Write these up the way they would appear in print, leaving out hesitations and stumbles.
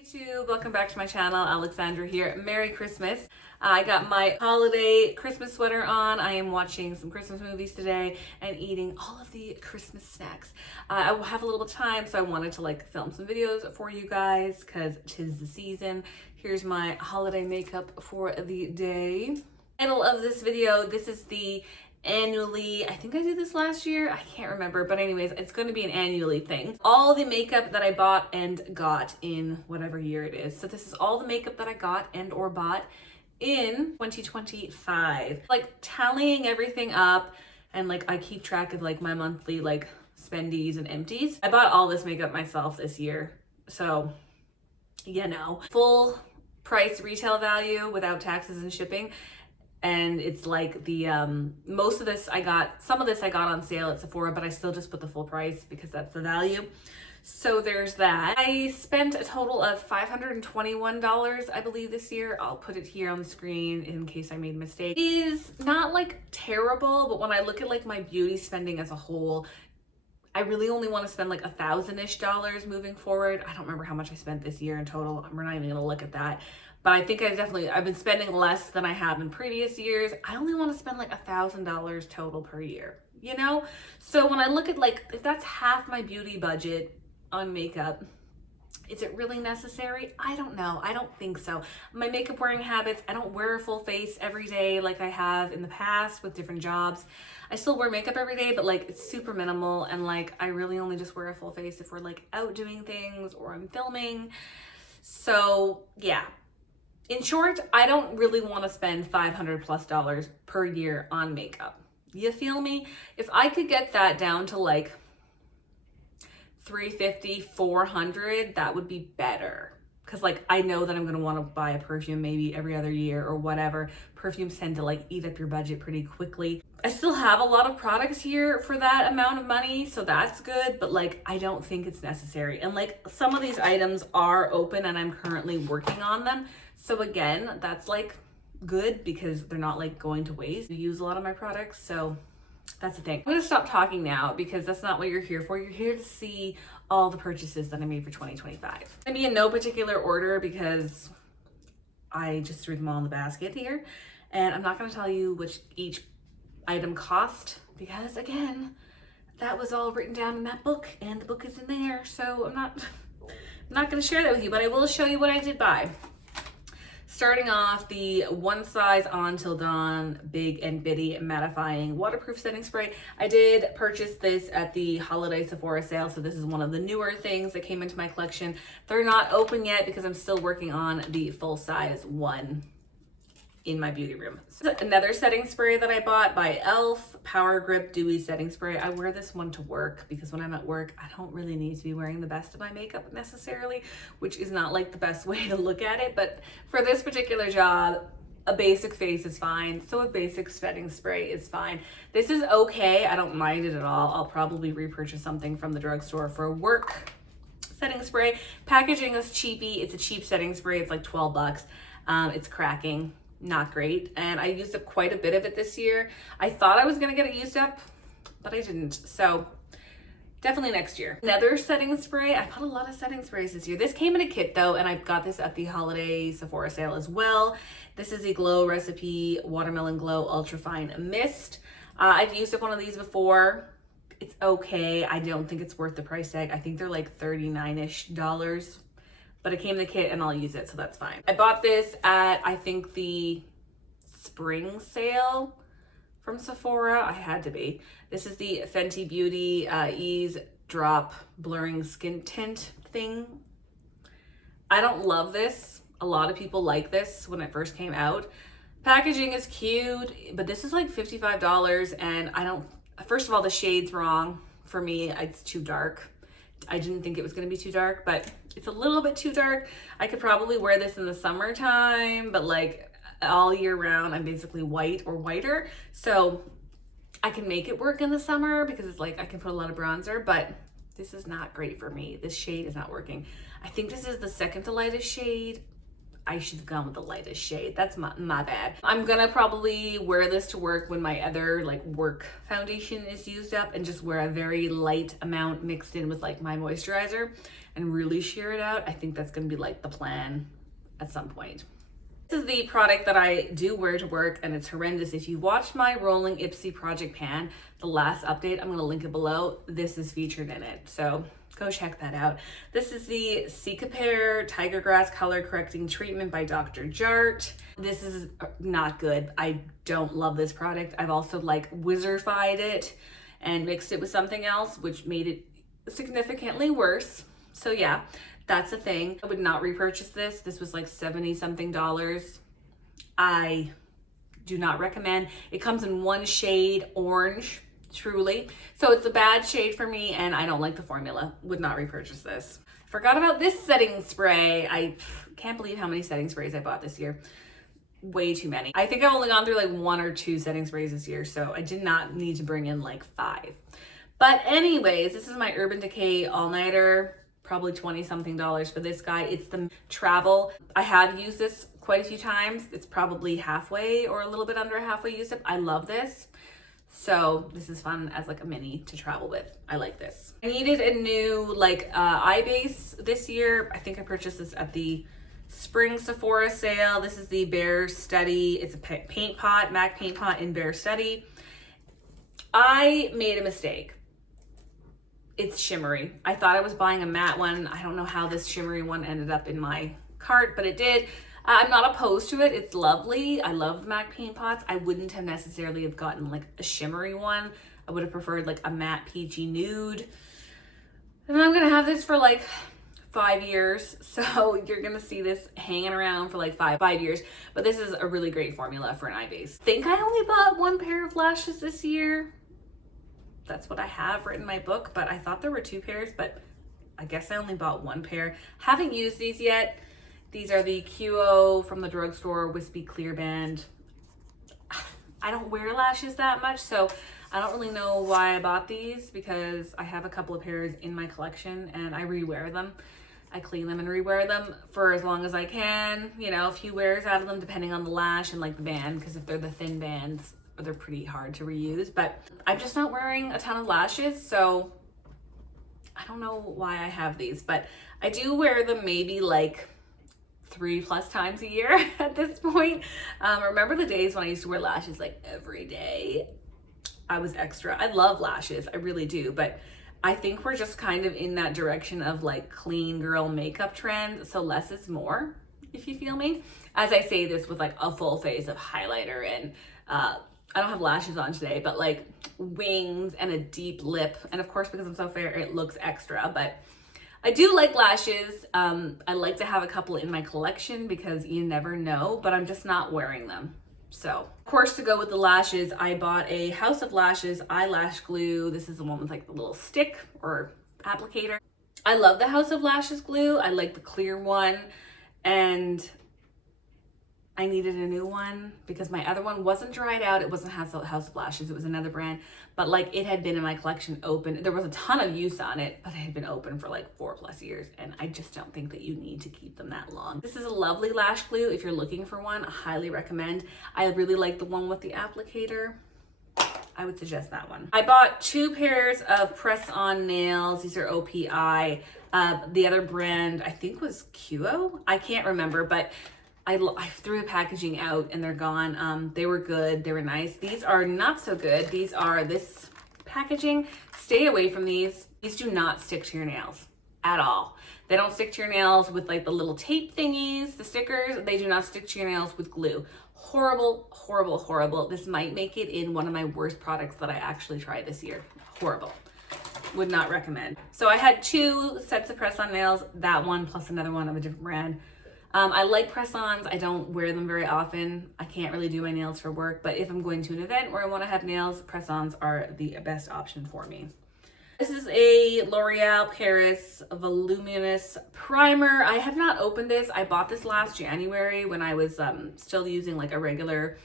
YouTube, welcome back to my channel. Alexandra here. Merry Christmas. I got my holiday Christmas sweater on. I am watching some Christmas movies today and eating all of the Christmas snacks. I will have a little bit of time, so I wanted to film some videos for you guys because 'tis the season. Here's my holiday makeup for the day. Title of this video, this is the annually, I think I did this last year, I can't remember, but anyways, it's going to be an annually thing. All the makeup that I bought and got in whatever year it is. So this is all the makeup that I got and or bought in 2025. Tallying everything up, and I keep track of my monthly spendies and empties. I bought all this makeup myself this year, so full price retail value without taxes and shipping. And it's most of this some of this I got on sale at Sephora, but I still just put the full price because that's the value. So there's that. I spent a total of $521, I believe, this year. I'll put it here on the screen in case I made a mistake. It is not terrible, but when I look at my beauty spending as a whole, I really only want to spend $1,000-ish moving forward. I don't remember how much I spent this year in total. We're not even gonna look at that. But I think I've been spending less than I have in previous years. I only want to spend $1,000 total per year, So when I look at if that's half my beauty budget on makeup, is it really necessary? I don't know. I don't think so. My makeup wearing habits, I don't wear a full face every day like I have in the past with different jobs. I still wear makeup every day, but it's super minimal, and I really only just wear a full face if we're out doing things or I'm filming. So yeah. In short, I don't really want to spend $500+ per year on makeup. You feel me? If I could get that down to $350, $400, that would be better. Because I know that I'm going to want to buy a perfume maybe every other year or whatever. Perfumes tend to eat up your budget pretty quickly. I still have a lot of products here for that amount of money, so that's good, but I don't think it's necessary. And some of these items are open and I'm currently working on them. So again, that's good because they're not going to waste. I use a lot of my products, so that's the thing. I'm gonna stop talking now because that's not what you're here for. You're here to see all the purchases that I made for 2025. It's gonna be in no particular order because I just threw them all in the basket here. And I'm not gonna tell you which each item cost because again, that was all written down in that book and the book is in there. So I'm not gonna share that with you, but I will show you what I did buy. Starting off, the One Size On Till Dawn Big and Bitty Mattifying Waterproof Setting Spray. I did purchase this at the holiday Sephora sale, so this is one of the newer things that came into my collection. They're not open yet because I'm still working on the full size one in my beauty room. So another setting spray that I bought by e.l.f. Power Grip Dewy Setting Spray. I wear this one to work because when I'm at work, I don't really need to be wearing the best of my makeup necessarily, which is not the best way to look at it. But for this particular job, a basic face is fine. So a basic setting spray is fine. This is okay. I don't mind it at all. I'll probably repurchase something from the drugstore for work setting spray. Packaging is cheapy. It's a cheap setting spray. It's $12. It's cracking. Not great, and I used up quite a bit of it this year. I thought I was gonna get it used up, but I didn't, so definitely next year. Another setting spray. I bought a lot of setting sprays this year. This came in a kit though, and I got this at the holiday Sephora sale as well. This is the Glow Recipe Watermelon Glow Ultra Fine Mist. I've used up one of these before. It's okay. I don't think it's worth the price tag. I think they're $39-ish. But it came in the kit and I'll use it, so that's fine. I bought this at, I think, the spring sale from Sephora. I had to be. This is the Fenty Beauty Ease Drop Blurring Skin Tint thing. I don't love this. A lot of people like this when it first came out. Packaging is cute, but this is $55 and first of all, the shade's wrong. For me, it's too dark. I didn't think it was gonna be too dark, but it's a little bit too dark. I could probably wear this in the summertime, but all year round, I'm basically white or whiter. So I can make it work in the summer because it's I can put a lot of bronzer, but this is not great for me. This shade is not working. I think this is the second to lightest shade. I should have gone with the lightest shade. That's my bad. I'm gonna probably wear this to work when my other like work foundation is used up, and just wear a very light amount mixed in with like my moisturizer and really sheer it out. I think that's gonna be like the plan at some point. This is the product that I do wear to work, and it's horrendous. If you watched my Rolling Ipsy Project Pan, the last update, I'm gonna link it below. This is featured in it, so go check that out. This is the Cicapair Tiger Grass Color Correcting Treatment by Dr. Jart. This is not good. I don't love this product. I've also like wizardified it and mixed it with something else, which made it significantly worse. So yeah, that's a thing. I would not repurchase this. This was like 70 something dollars. I do not recommend. It comes in one shade, orange, truly. So it's a bad shade for me, and I don't like the formula. Would not repurchase this. Forgot about this setting spray. I can't believe how many setting sprays I bought this year. Way too many. I think I've only gone through like 1 or 2 setting sprays this year, so I did not need to bring in like 5. But anyways, this is my Urban Decay All-Nighter. Probably 20 something dollars for this guy. It's the Travel. I have used this quite a few times. It's probably halfway or a little bit under halfway used up. I love this. So this is fun as like a mini to travel with. I like this. I needed a new like eye base this year. I think I purchased this at the spring Sephora sale. This is the Bare Study. It's a paint pot, MAC paint pot in Bare Study. I made a mistake. It's shimmery. I thought I was buying a matte one. I don't know how this shimmery one ended up in my cart, but it did. I'm not opposed to it. It's lovely. I love MAC paint pots. I wouldn't have necessarily have gotten like a shimmery one. I would have preferred like a matte peachy nude. And I'm gonna have this for like 5 years. So you're gonna see this hanging around for like five years. But this is a really great formula for an eye base. I think I only bought 1 pair of lashes this year. That's what I have written in my book, but I thought there were 2 pairs, but I guess I only bought 1 pair. Haven't used these yet. These are the QO from the drugstore Wispy Clear Band. I don't wear lashes that much, so I don't really know why I bought these, because I have a couple of pairs in my collection and I rewear them. I clean them and rewear them for as long as I can. You know, a few wears out of them depending on the lash and like the band, because if they're the thin bands, they're pretty hard to reuse. But I'm just not wearing a ton of lashes, so I don't know why I have these, but I do wear them maybe like 3+ times a year at this point. Remember the days when I used to wear lashes like every day? I was extra. I love lashes, I really do, but I think we're just kind of in that direction of like clean girl makeup trend, so less is more, if you feel me. As I say this with like a full face of highlighter and I don't have lashes on today, but like wings and a deep lip. And of course, because I'm so fair, it looks extra, but I do like lashes. I like to have a couple in my collection because you never know, but I'm just not wearing them. So of course, to go with the lashes, I bought a House of Lashes eyelash glue. This is the one with like the little stick or applicator. I love the House of Lashes glue. I like the clear one, and I needed a new one because my other one wasn't dried out. It wasn't House of Lashes. It was another brand, but like it had been in my collection open. There was a ton of use on it, but it had been open for like 4+ years, and I just don't think that you need to keep them that long. This is a lovely lash glue. If you're looking for one, I highly recommend. I really like the one with the applicator. I would suggest that one. I bought 2 pairs of press-on nails. These are OPI. The other brand I think was QO. I can't remember, but I threw the packaging out and they're gone. They were good. They were nice. These are not so good. These are this packaging. Stay away from these. These do not stick to your nails at all. They don't stick to your nails with like the little tape thingies, the stickers. They do not stick to your nails with glue. Horrible, horrible, horrible. This might make it in one of my worst products that I actually tried this year. Horrible. Would not recommend. So I had 2 sets of press-on nails. That one plus another one of a different brand. I like press-ons. I don't wear them very often. I can't really do my nails for work, but if I'm going to an event where I want to have nails, press-ons are the best option for me. This is a L'Oreal Paris Voluminous Primer. I have not opened this. I bought this last January when I was still using like a regular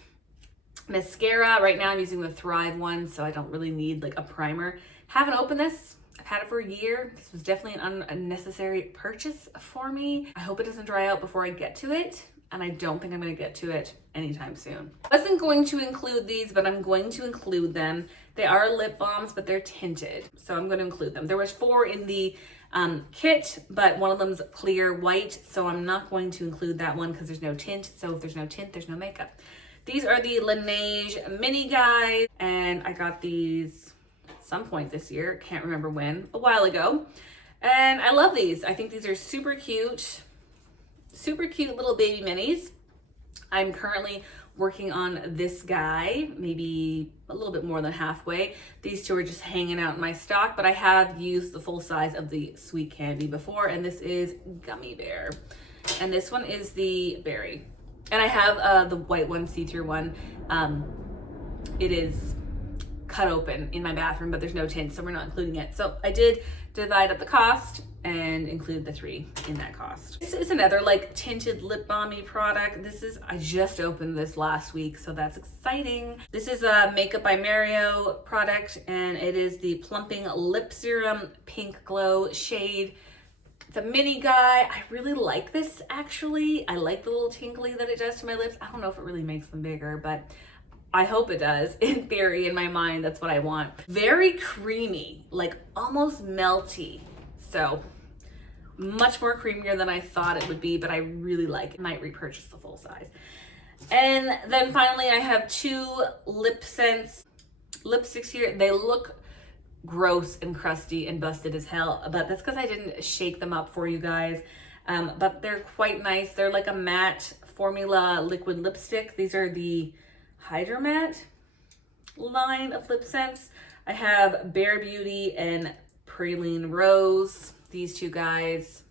mascara. Right now I'm using the Thrive one, so I don't really need like a primer. Haven't opened this. I've had it for a year. This was definitely an unnecessary purchase for me. I hope it doesn't dry out before I get to it. and I don't think I'm gonna get to it anytime soon. I wasn't going to include these, but I'm going to include them. They are lip balms, but they're tinted, so I'm gonna include them. There was 4 in the kit, but one of them's clear white, so I'm not going to include that one because there's no tint. So if there's no tint, there's no makeup. These are the Laneige mini guys, and I got these at some point this year, can't remember when, a while ago. And I love these. I think these are super cute little baby minis. I'm currently working on this guy, maybe a little bit more than halfway. These 2 are just hanging out in my stock, but I have used the full size of the Sweet Candy before, and this is Gummy Bear. And this one is the berry. And I have the white one, see-through one. It is cut open in my bathroom, but there's no tint, so we're not including it. So I did divide up the cost and include the 3 in that cost. This is another like tinted lip balmy product. I just opened this last week, so that's exciting. This is a Makeup by Mario product, and it is the Plumping Lip Serum Pink Glow shade. It's a mini guy. I really like this, actually. I like the little tingly that it does to my lips. I don't know if it really makes them bigger, but I hope it does. In theory, in my mind, that's what I want. Very creamy, like almost melty. So much more creamier than I thought it would be, but I really like it. Might repurchase the full size. And then finally, I have 2 Lip Sense lipsticks here. They look gross and crusty and busted as hell, but that's because I didn't shake them up for you guys. But they're quite nice. They're like a matte formula liquid lipstick. These are the Hydromat line of Lip Sense. I have Bare Beauty and Praline Rose. These 2 guys,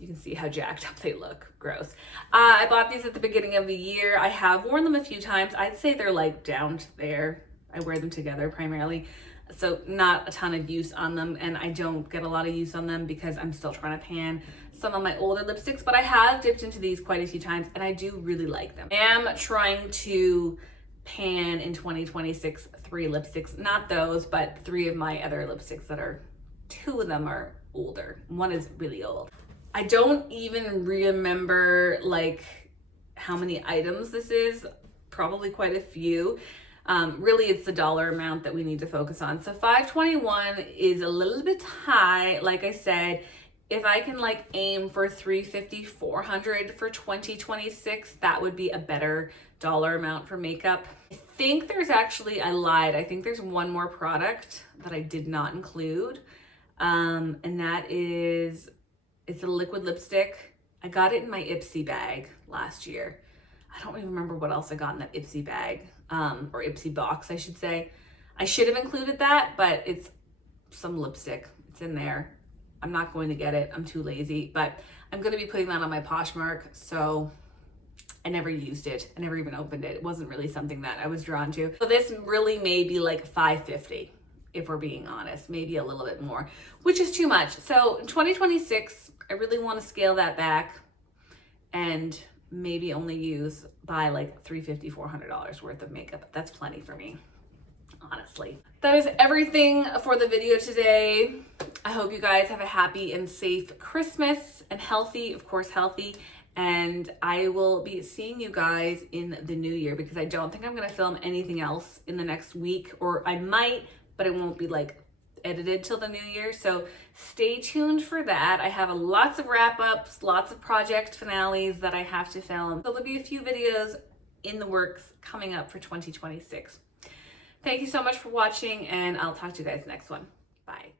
you can see how jacked up they look. Gross. I bought these at the beginning of the year. I have worn them a few times. I'd say they're like down to there. I wear them together primarily, so not a ton of use on them, and I don't get a lot of use on them because I'm still trying to pan some of my older lipsticks, but I have dipped into these quite a few times, and I do really like them. I am trying to pan in 2026 3 lipsticks, not those, but 3 of my other lipsticks that are, 2 of them are older. One is really old. I don't even remember like how many items this is, probably quite a few. Really, it's the dollar amount that we need to focus on. So $521 is a little bit high. Like I said, if I can like aim for $350, $400 for 2026, that would be a better dollar amount for makeup. I think there's actually, I lied. I think there's one more product that I did not include. And that is, it's a liquid lipstick. I got it in my Ipsy bag last year. I don't even remember what else I got in that Ipsy bag, or Ipsy box, I should say. I should have included that, but it's some lipstick. It's in there. I'm not going to get it. I'm too lazy, but I'm going to be putting that on my Poshmark. So I never used it. I never even opened it. It wasn't really something that I was drawn to. So this really may be like $550, if we're being honest, maybe a little bit more, which is too much. So in 2026, I really want to scale that back and maybe only buy like $350, $400 worth of makeup. That's plenty for me, honestly. That is everything for the video today. I hope you guys have a happy and safe Christmas, and healthy, of course, healthy. And I will be seeing you guys in the new year, because I don't think I'm going to film anything else in the next week, or I might, but it won't be like edited till the new year. So stay tuned for that. I have lots of wrap-ups, lots of project finales that I have to film. So there'll be a few videos in the works coming up for 2026. Thank you so much for watching, and I'll talk to you guys next one. Bye.